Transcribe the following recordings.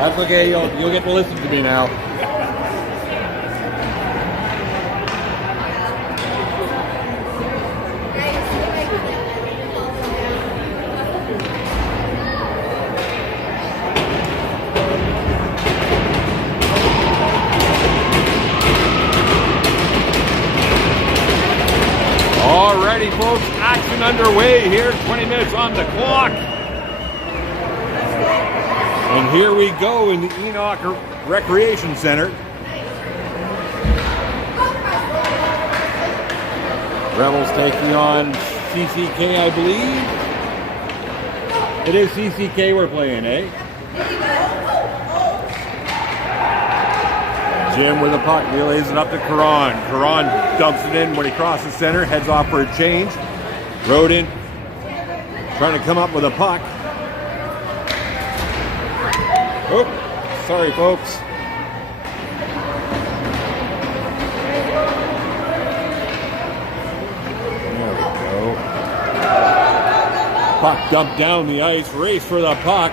That's okay, you'll get to listen to me now. Alrighty folks, action underway here, 20 minutes on the clock. And here we go in the Enoch Recreation Center. Rebels taking on CCK, I believe. It is CCK we're playing, eh? Jim with the puck, relays it up to Karan. Karan dumps it in when he crosses center, heads off for a change. Rodin trying to come up with a puck. Oh, sorry folks. There we go. Puck dumped down the ice, race for the puck.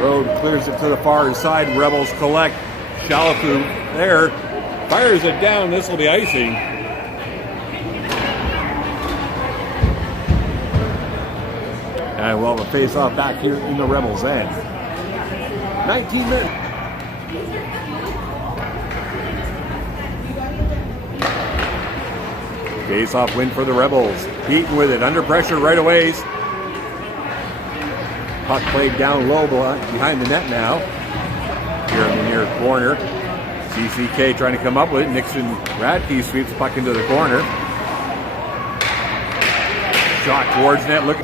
Road clears it to the far side, Rebels collect. Shalafu there, fires it down, this will be icing. And we'll have a face-off back here in the Rebels' end. 19 minutes. Face-off win for the Rebels. Beaten with it, under pressure right away. Puck played down low behind the net now. Here in the near corner. CCK trying to come up with it. Nixon Radke sweeps the puck into the corner. Shot towards net. Look.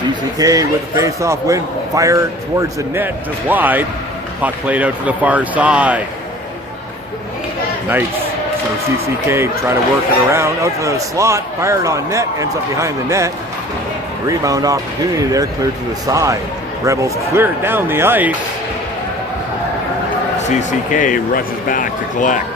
CCK with the face-off win, fire towards the net, just wide. Puck played out to the far side. Knights, so CCK try to work it around, out to the slot, fired on net, ends up behind the net. Rebound opportunity there, cleared to the side. Rebels clear it down the ice. CCK rushes back to collect.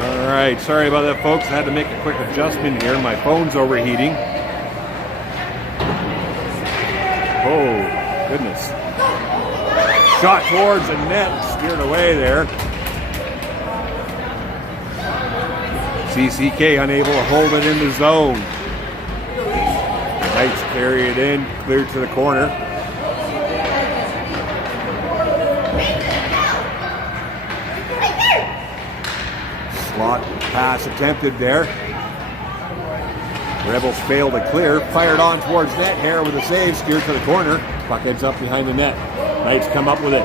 Alright, sorry about that folks, I had to make a quick adjustment here, my phone's overheating. Oh, goodness. Shot towards the net, steered away there. CCK unable to hold it in the zone. Knights carry it in, clear to the corner. Slot pass attempted there. Rebels fail to clear. Fired on towards net. Hare with a save. Steered to the corner. Puck ends up behind the net. Knights come up with it.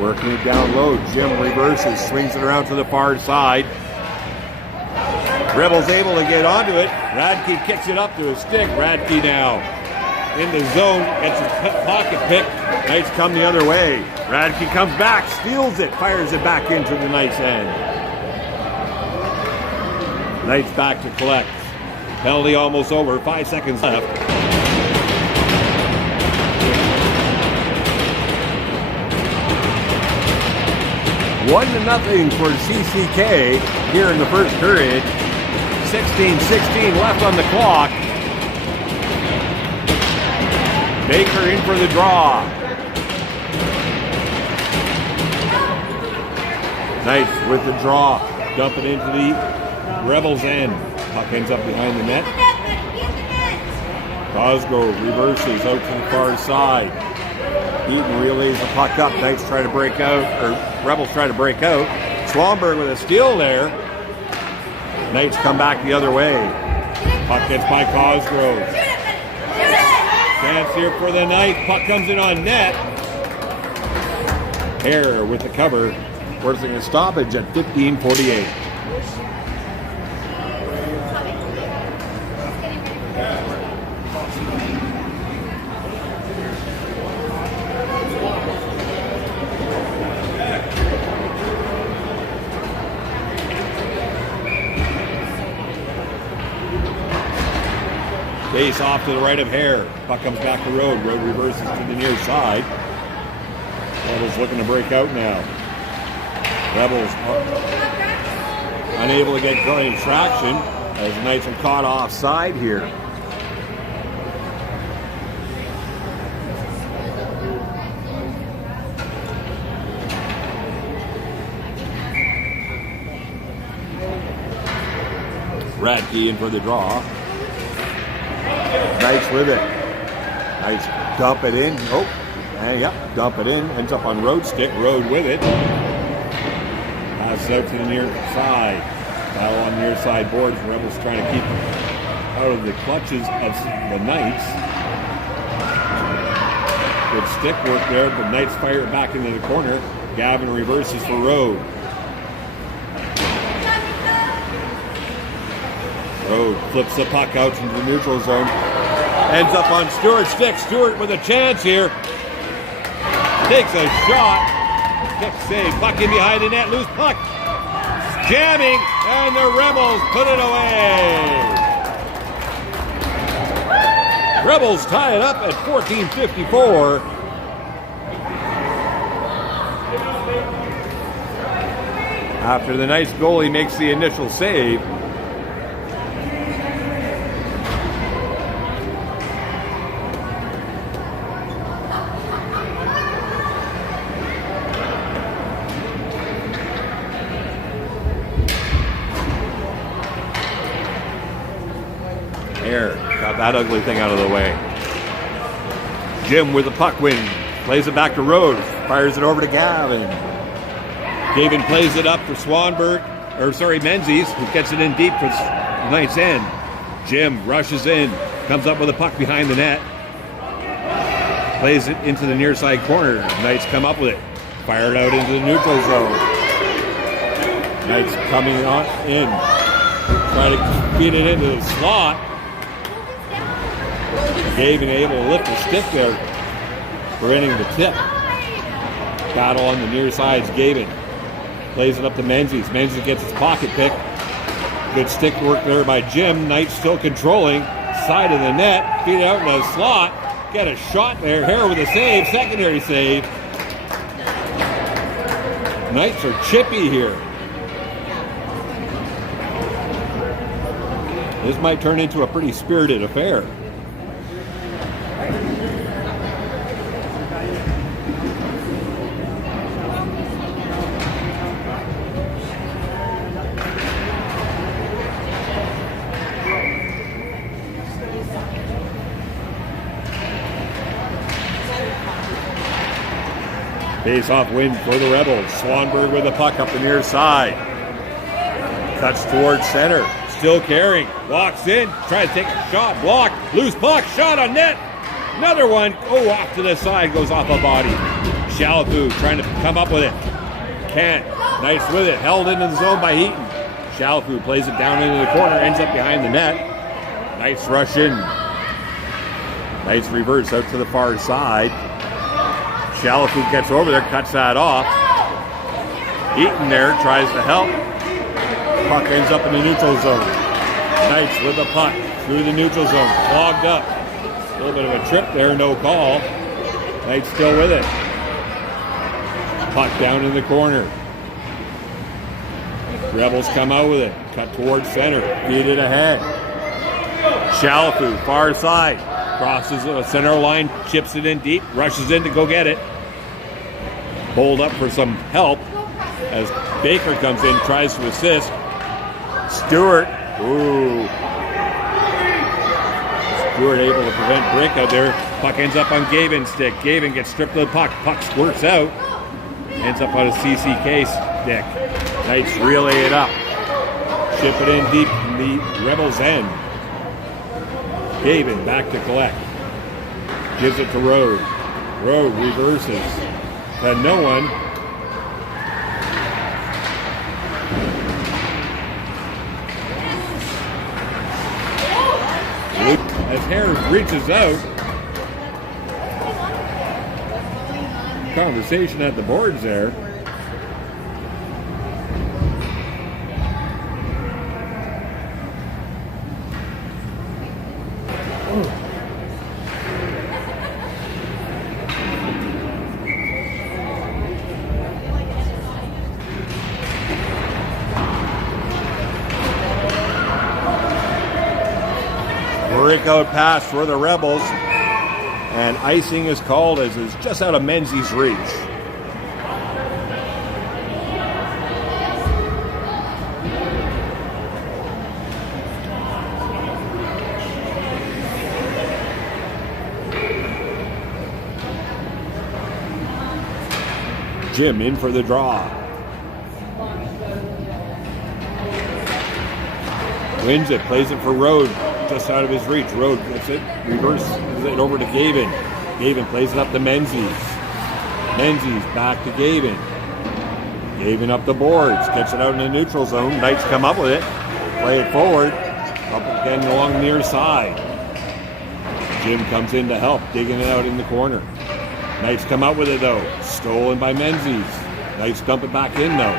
Working it down low. Jim reverses. Swings it around to the far side. Rebels able to get onto it. Radke kicks it up to his stick. Radke now in the zone. Gets his pocket pick. Knights come the other way. Radke comes back. Steals it. Fires it back into the Knights' end. Knights back to collect. Penalty almost over. 5 seconds left. One to nothing for CCK here in the first period. 16-16 left on the clock. Baker in for the draw. Knights with the draw. Dump it into the Rebels' end. Puck ends up behind the net. Cosgrove reverses out to the far side. Eaton relays the puck up. Knights try to break out, or Rebels try to break out. Swanberg with a steal there. Knights come back the other way. Puck gets by Cosgrove. Chance here for the Knights. Puck comes in on net. Hare with the cover, forcing a stoppage at 15:48. Base off to the right of Hare. Puck comes back to Road. Road reverses to the near side. Rebels looking to break out now. Rebels unable to get any traction as the Knights are caught offside here. Radke in for the draw. Knights with it. Knights dump it in. Oh, hang up. Dump it in. Ends up on Road's stick. Road with it. Passes out to the near side. Battle on the near side boards. Rebels trying to keep out of the clutches of the Knights. Good stick work there, but Knights fire it back into the corner. Gavin reverses for Road. Road flips the puck out into the neutral zone. Ends up on Stewart's stick. Stewart with a chance here. Takes a shot. Kick save. Puck in behind the net. Loose puck. Jamming. And the Rebels put it away. Rebels tie it up at 14:54. After the Knights goalie makes the initial save. Got that ugly thing out of the way. Jim with the puck win. Plays it back to Rhodes. Fires it over to Gavin. Gavin plays it up for Menzies, who gets it in deep for the Knights' end. Jim rushes in. Comes up with a puck behind the net. Plays it into the near side corner. Knights come up with it. Fired out into the neutral zone. Knights coming on in. Try to feed it into the slot. Gavin able to lift the stick there, preventing the tip. Battle on the near sides. Gavin plays it up to Menzies. Menzies gets his pocket pick. Good stick work there by Jim. Knights still controlling. Side of the net. Feed it out in the slot. Get a shot there. Hare with a save. Secondary save. Knights are chippy here. This might turn into a pretty spirited affair. Face-off win for the Rebels. Swanberg with the puck up the near side. Cuts towards center. Still carrying. Walks in. Tries to take a shot. Blocked. Loose puck. Shot on net. Another one. Oh, off to the side. Goes off a body. Chalafu trying to come up with it. Can't. Nice with it. Held into the zone by Heaton. Chalafu plays it down into the corner. Ends up behind the net. Nice rush in. Nice reverse out to the far side. Chalafu gets over there. Cuts that off. Heaton there. Tries to help. Puck ends up in the neutral zone. Knights with the puck through the neutral zone. Clogged up. A little bit of a trip there, no call. Knights still with it. Puck down in the corner. Rebels come out with it. Cut towards center. Feed it ahead. Chalafu, far side. Crosses the center line, chips it in deep, rushes in to go get it. Hold up for some help as Baker comes in, tries to assist. Stewart, Stewart able to prevent breakout there. Puck ends up on Gavin's stick. Gavin gets stripped of the puck. Puck squirts out. Ends up on a CCK stick. Knights relay it up. Chip it in deep in the Rebels' end. Gavin back to collect. Gives it to Rode. Rode reverses. To no one. As Harris reaches out. Conversation at the boards there. Breakout pass for the Rebels, and icing is called as it's just out of Menzies' reach. Jim in for the draw. Wins it, plays it for Rode. Just out of his reach. Rode gets it, reverses it over to Gavin. Gavin plays it up to Menzies. Menzies back to Gavin. Gavin up the boards, gets it out in the neutral zone. Knights come up with it, play it forward, up again along the near side. Jim comes in to help, digging it out in the corner. Knights come out with it though, stolen by Menzies. Knights dump it back in though.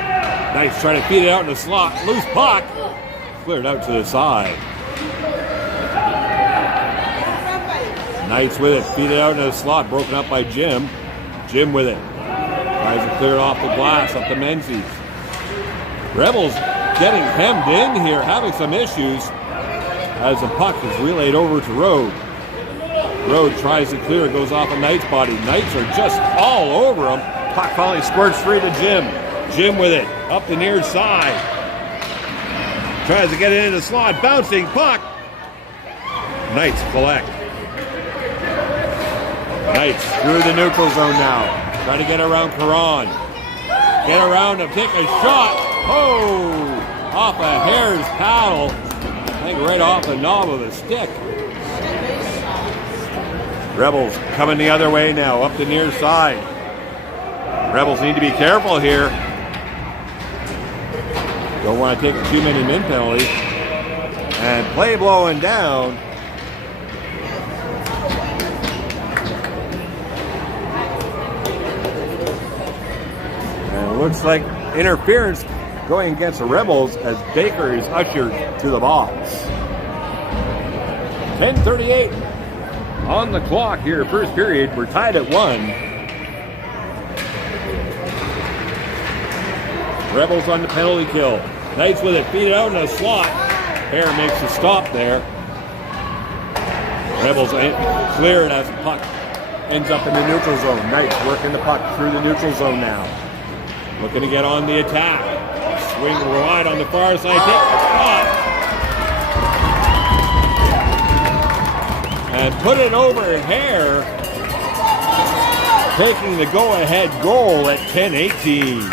Knights try to feed it out in the slot, loose puck, cleared out to the side. Knights with it, feed it out in the slot, broken up by Jim. Jim with it. Tries to clear it off the glass, up to Menzies. Rebels getting hemmed in here, having some issues as the puck is relayed over to Rode. Rode tries to clear, it goes off a Knight's body. Knights are just all over him. Puck finally squirts free to Jim. Jim with it, up the near side. Tries to get it in the slot, bouncing puck. Knights collect. Knights through the neutral zone now. Trying to get around Caron. Get around him, take a shot. Oh! Off a hair's paddle. I think right off the knob of the stick. Rebels coming the other way now, up the near side. Rebels need to be careful here. Don't want to take a 2-minute min penalty. And play blowing down. Looks like interference going against the Rebels as Baker is ushered to the box. 10:38 on the clock here, first period. We're tied at 1. Rebels on the penalty kill. Knights with it, feed it out in a slot. Hare makes a stop there. Rebels clear it as the puck ends up in the neutral zone. Knights working the puck through the neutral zone now. Looking to get on the attack. Swing wide on the far side. Take the spot. And put it over Hare. taking the go-ahead goal at 10-18.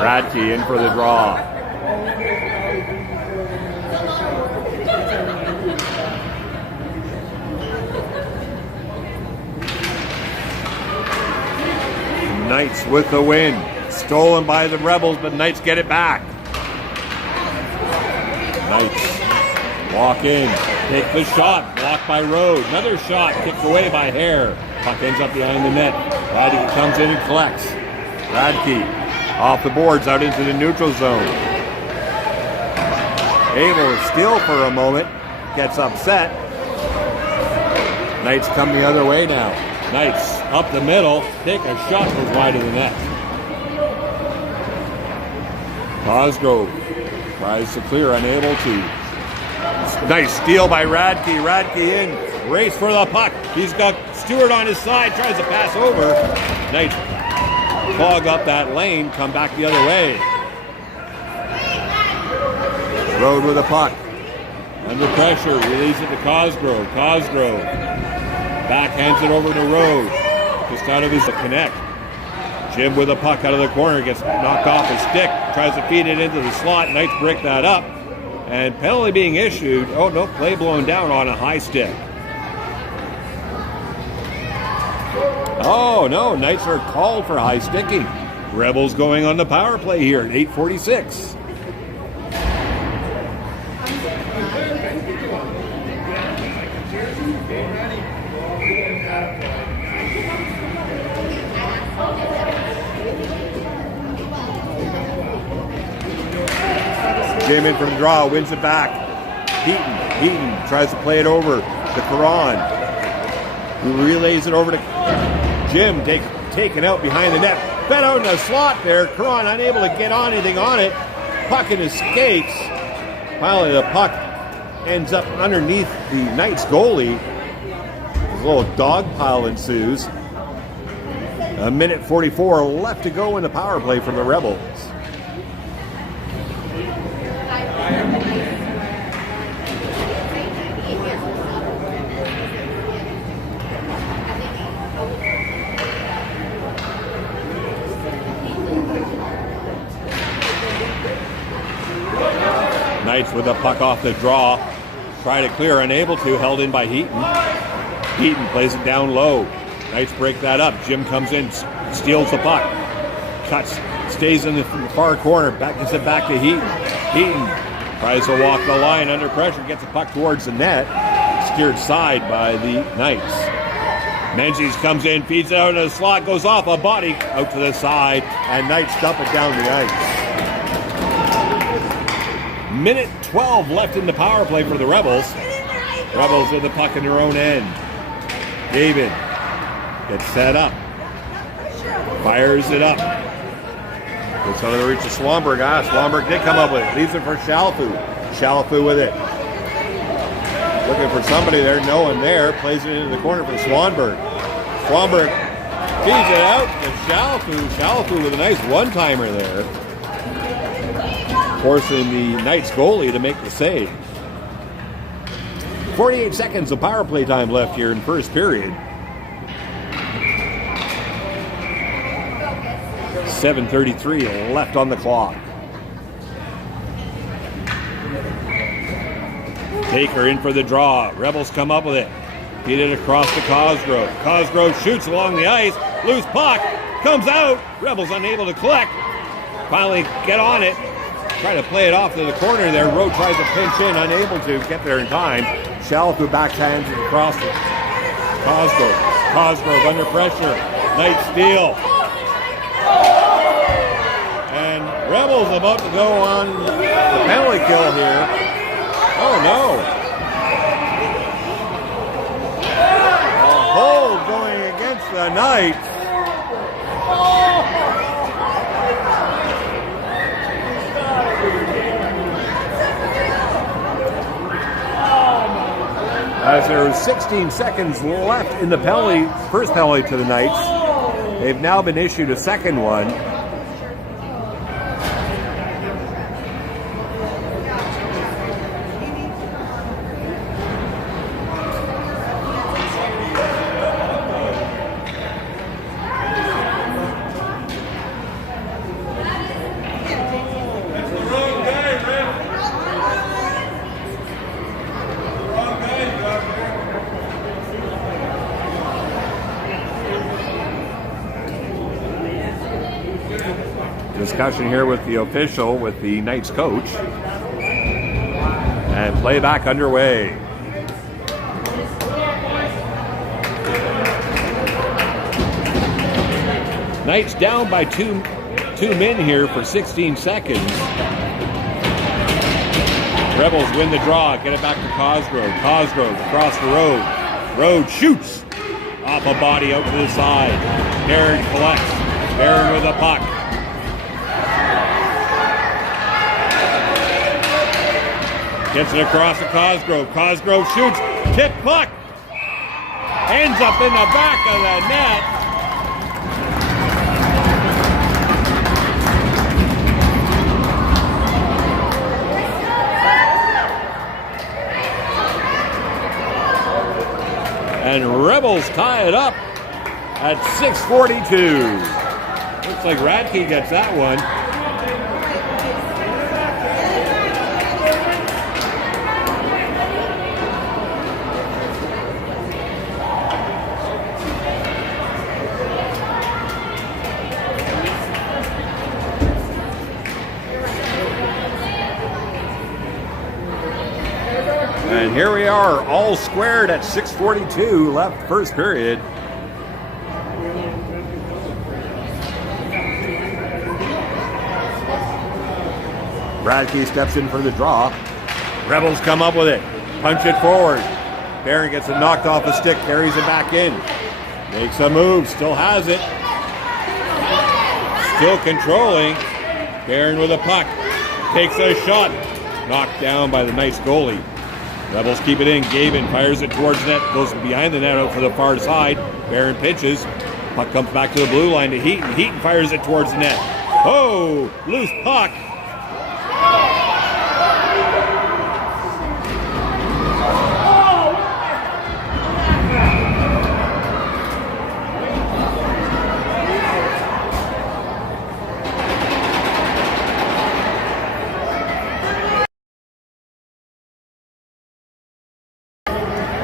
Radke in for the draw. Knights with the win. Stolen by the Rebels, but Knights get it back. Knights walk in, take the shot, blocked by Rode. Another shot kicked away by Hare. Puck ends up behind the net. Radke comes in and collects. Radke off the boards, out into the neutral zone. Able to steal for a moment, gets upset. Knights come the other way now. Knights up the middle, take a shot, goes wide of the net. Cosgrove tries to clear, unable to. Nice steal by Radke. Radke in, race for the puck. He's got Stewart on his side, tries to pass over. Knights clog up that lane, come back the other way. Rode with a puck. Under pressure, release it to Cosgrove. Cosgrove backhands it over to Rode. Just out of his connect. Jim with a puck out of the corner, gets knocked off his stick, tries to feed it into the slot. Knights break that up. And penalty being issued. Oh no, play blown down on a high stick. Oh no, Knights are called for high sticking. Rebels going on the power play here at 8:46. Jim in from the draw, wins it back. Heaton tries to play it over to Caron, who relays it over to Jim, taken out behind the net. Fed out in the slot there. Caron unable to get on anything on it. Puck escapes. Finally, the puck ends up underneath the Knights goalie. A little dog pile ensues. A minute 44 left to go in the power play from the Rebels. Knights with the puck off the draw. Try to clear, unable to. Held in by Heaton. Heaton plays it down low. Knights break that up. Jim comes in, steals the puck. Cuts, stays in the far corner. Gets it back to Heaton. Heaton tries to walk the line under pressure. Gets the puck towards the net. Steered side by the Knights. Menzies comes in, feeds it out in the slot. Goes off a body out to the side. And Knights dump it down the ice. Minute 12 left in the power play for the Rebels. Rebels with the puck in their own end. David gets set up. Fires it up. Gets on the reach of Swanberg. Swanberg did come up with it. Leaves it for Shalfu. Shalfu with it. Looking for somebody there. No one there. Plays it into the corner for Swanberg. Swanberg feeds it out to Shalfu. Shalfu with a nice one-timer there, forcing the Knights goalie to make the save. 48 seconds of power play time left here in first period. 7:33 left on the clock. Taker in for the draw. Rebels come up with it. Feed it across to Cosgrove. Cosgrove shoots along the ice. Loose puck. Comes out. Rebels unable to collect. Finally get on it. Try to play it off to the corner there. Rowe tries to pinch in, unable to get there in time. Shalfu backhands it across to Cosgrove. Cosgrove under pressure. Knights steal. And Rebels about to go on the penalty kill here. Oh no. A hold going against the Knights. As there are 16 seconds left in the penalty, first penalty to the Knights. They've now been issued a second one. Discussion here with the official, with the Knights coach. And playback underway. Knights down by two men here for 16 seconds. Rebels win the draw, get it back to Cosgrove. Cosgrove across the road. Road shoots off a body out to the side. Barron collects. Barron with a puck. Gets it across to Cosgrove. Cosgrove shoots. Tip puck. Ends up in the back of the net. And Rebels tie it up at 6:42. Looks like Radke gets that one. And here we are, all squared at 6:42 left first period. Radke steps in for the draw. Rebels come up with it. Punch it forward. Barron gets it knocked off the stick, carries it back in. Makes a move, still has it. Still controlling. Barron with a puck. Takes a shot. Knocked down by the Knights goalie. Rebels keep it in. Gavin fires it towards net. Goes behind the net out for the far side. Barron pitches. Puck comes back to the blue line to Heaton. Heaton fires it towards the net. Oh, loose puck.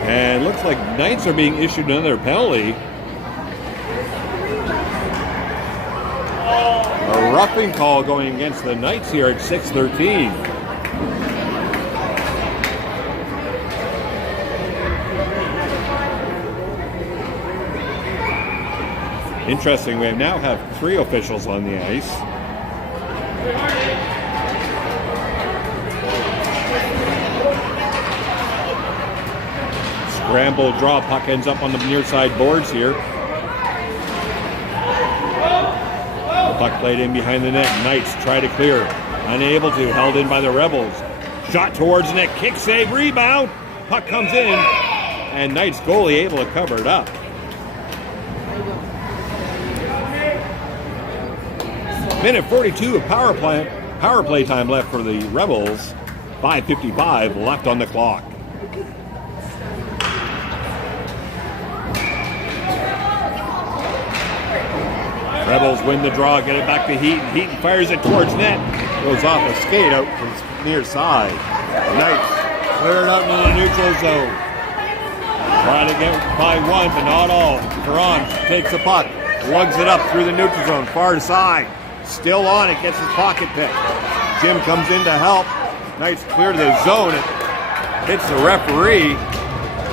And looks like Knights are being issued another penalty. A roughing call going against the Knights here at 6:13. Interesting, we now have 3 officials on the ice. Scramble draw, puck ends up on the near side boards here. The puck played in behind the net. Knights try to clear. Unable to, held in by the Rebels. Shot towards the net, kick save, rebound. Puck comes in, and Knights goalie able to cover it up. Minute 42 of power play time left for the Rebels. 5:55 left on the clock. Rebels win the draw, get it back to Heaton. Heaton fires it towards net. Goes off a skate out from the near side. Knights clear it out into the neutral zone. Trying to get by one, but not all. Perron takes the puck, lugs it up through the neutral zone, far side. Still on it, gets his pocket pick. Jim comes in to help. Knights clear to the zone. It hits the referee.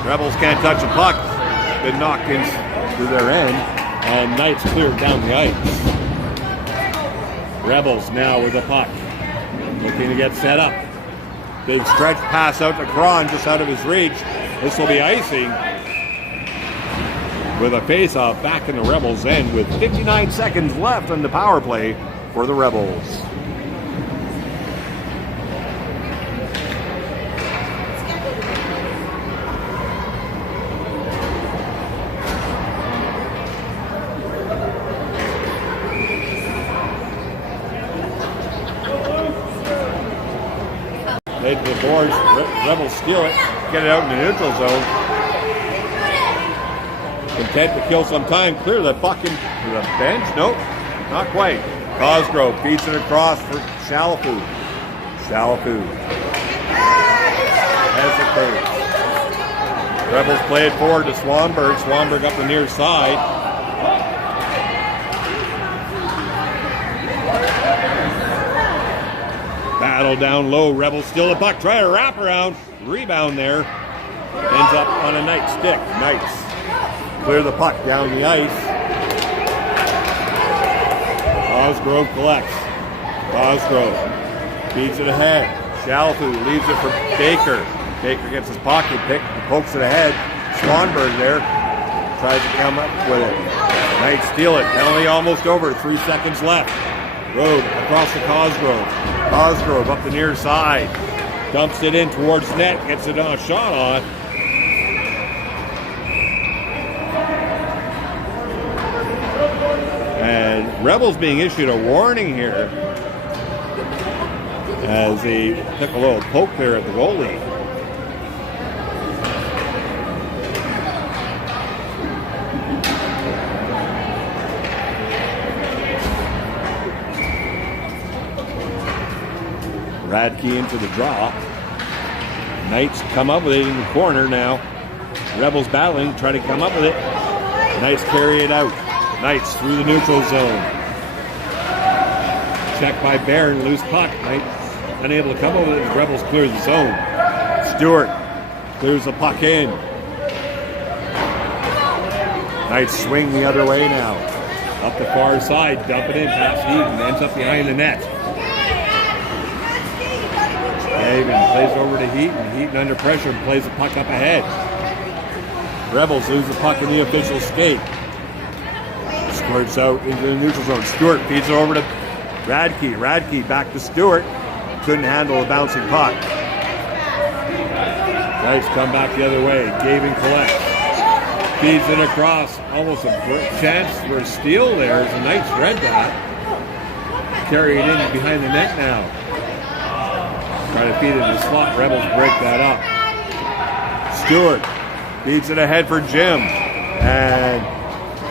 Rebels can't touch a puck. Been knocked into their end. And Knights cleared down the ice. Rebels now with the puck. Looking to get set up. Big stretch pass out to Cron, just out of his reach. This will be icing. With a face-off back in the Rebels' end with 59 seconds left on the power play for the Rebels. Played to the boards. Rebels steal it. Get it out in the neutral zone. Content to kill some time. Clear the puck into the bench. Nope, not quite. Cosgrove feeds it across for Chalafu. Chalafu has it cleared. Rebels play it forward to Swanberg. Swanberg up the near side. Battle down low. Rebels steal the puck. Try a wraparound. Rebound there. Ends up on a Knight stick. Knights clear the puck down the ice. Cosgrove collects. Cosgrove feeds it ahead. Chalafu leaves it for Baker. Baker gets his pocket pick. He pokes it ahead. Swanberg there tries to come up with it. Knights steal it. Penalty almost over. 3 seconds left. Road across to Cosgrove. Cosgrove up the near side. Dumps it in towards net. Gets it on a shot on. And Rebels being issued a warning here as they took a little poke there at the goalie. Radke into the draw. Knights come up with it in the corner now. Rebels battling, try to come up with it. Knights carry it out. Knights through the neutral zone. Check by Barron, loose puck. Knights unable to come up with it. Rebels clear the zone. Stewart clears the puck in. Knights swing the other way now. Up the far side, dump it in past Heaton, ends up behind the net. Haven plays over to Heaton. Heaton under pressure plays the puck up ahead. Rebels lose the puck in the official skate. Squirts out into the neutral zone. Stewart feeds it over to Radke. Radke back to Stewart. Couldn't handle the bouncing puck. Knights come back the other way. Gavin collects. Feeds it across. Almost a chance for a steal there as the Knights read that. Carry it in behind the net now. Try to feed it in the slot. Rebels break that up. Stewart feeds it ahead for Jim. And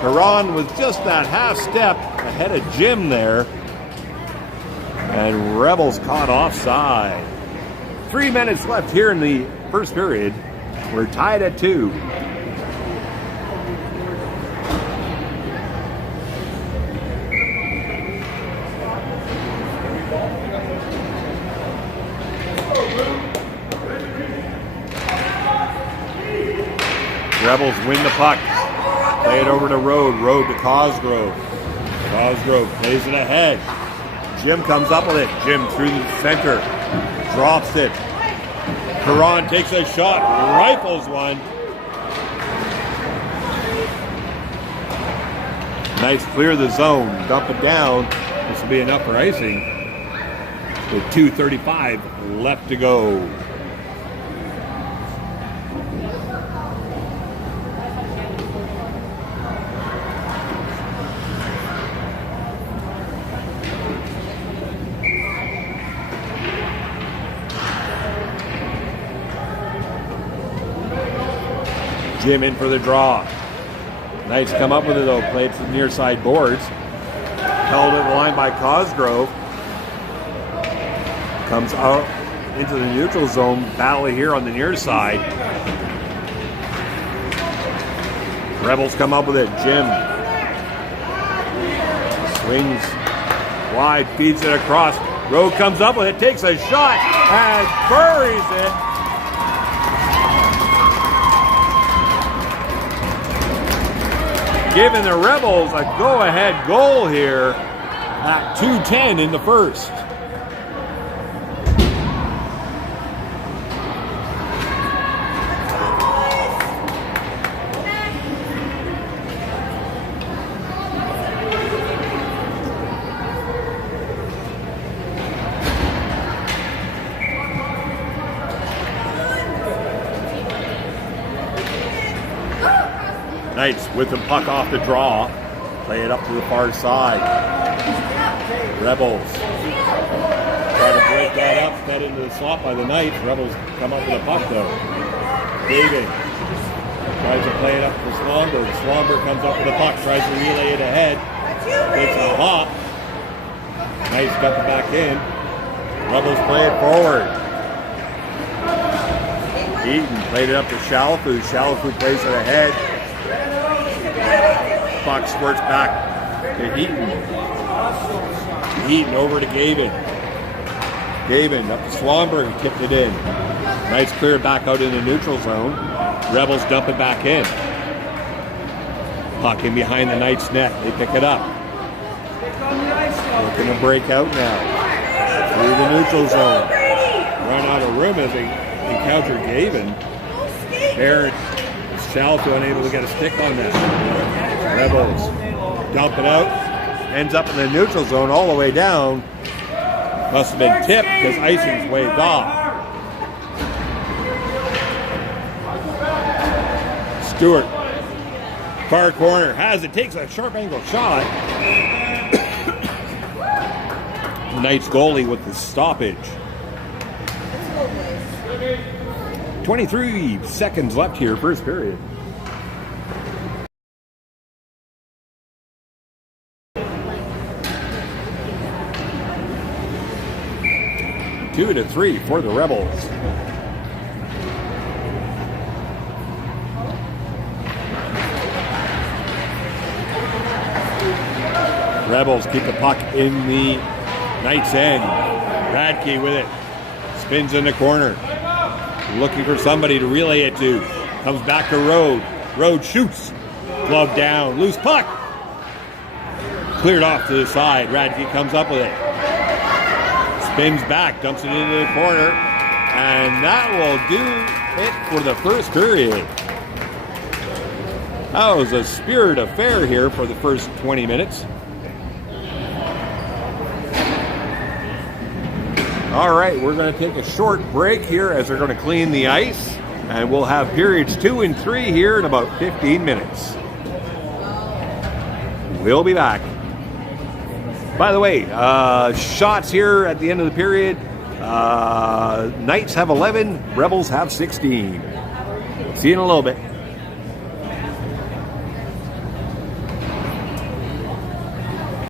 Karan was just that half step ahead of Jim there. And Rebels caught offside. 3 minutes left here in the first period. We're tied at 2. Rebels win the puck. Play it over to Road. Road to Cosgrove. Cosgrove plays it ahead. Jim comes up with it. Jim through the center. Drops it. Karan takes a shot. Rifles one. Knights clear the zone. Dump it down. This will be enough for icing. With 2:35 left to go. Jim in for the draw. Knights come up with it though. Played to the near side boards. Held at the line by Cosgrove. Comes out into the neutral zone. Battle here on the near side. Rebels come up with it. Jim swings wide, feeds it across. Road comes up with it, takes a shot, and buries it. Giving the Rebels a go-ahead goal here at 2:10 in the first. Knights with the puck off the draw. Play it up to the far side. Rebels Try to break that up, fed into the slot by the Knights. Rebels come up with a puck though. Gavin tries to play it up for Slomberg. Slomberg comes up with a puck, tries to relay it ahead. Takes a hop. Knights dump it back in. Rebels play it forward. Eaton played it up to Shalafu. Shalafu plays it ahead. Puck squirts back to Heaton. Heaton over to Gavin. Gavin up to Slomberg, tipped it in. Knights clear it back out in the neutral zone. Rebels dump it back in. Puck in behind the Knights net. They pick it up. Looking to break out now. Through the neutral zone. Run out of room as they encounter Gavin. Barrett, Shalafu unable to get a stick on that. Rebels dump it out. Ends up in the neutral zone all the way down. Must have been tipped because icing's waved off. Stewart, far corner, has it, takes a sharp angle shot. Knights goalie with the stoppage. 23 seconds left here, first period. 2-3 for the Rebels. Rebels keep the puck in the Knights' end. Radke with it. Spins in the corner. Looking for somebody to relay it to. Comes back to Rode. Rode shoots. Glove down. Loose puck. Cleared off to the side. Radke comes up with it. Spins back. Dumps it into the corner. And that will do it for the first period. That was a spirited affair here for the first 20 minutes. All right, we're going to take a short break here as they're going to clean the ice, and we'll have periods 2 and 3 here in about 15 minutes. We'll be back. By the way, shots here at the end of the period. Knights have 11, Rebels have 16. See you in a little bit.